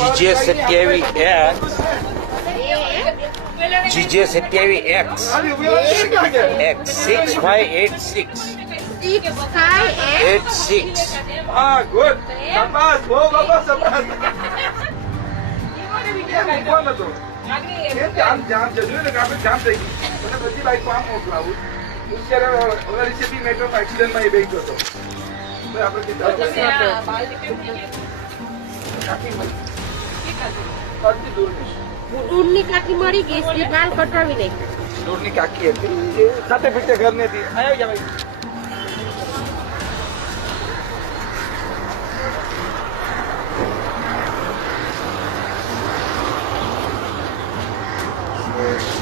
GGS at TV X. GGS at TV X. X. 6 by 8 6. 8 6. Ah, good. Come on, go, go, go, go. જામ જામ છે જોયું ને આપણે જામ થઈ ગઈ મને બધી બાઈકો આમ મોકલાવું અત્યારે ઓલા રીતે બી મેટ્રો દૂરની કાકી મળી ગઈ બાલ કટાવી નાખ્યા દૂરની કાકી હતી સાથે સાથે ઘર ને હતી. આવી જા ભાઈ.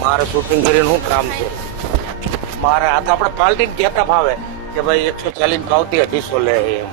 મારે શૂટિંગ કરીને શું કામ છે? મારે આ તો આપણે પાર્ટીને કહેતા ભાવે કે ભાઈ એકસો ચાલીસ ભાવતી અઢીસો લે એમ.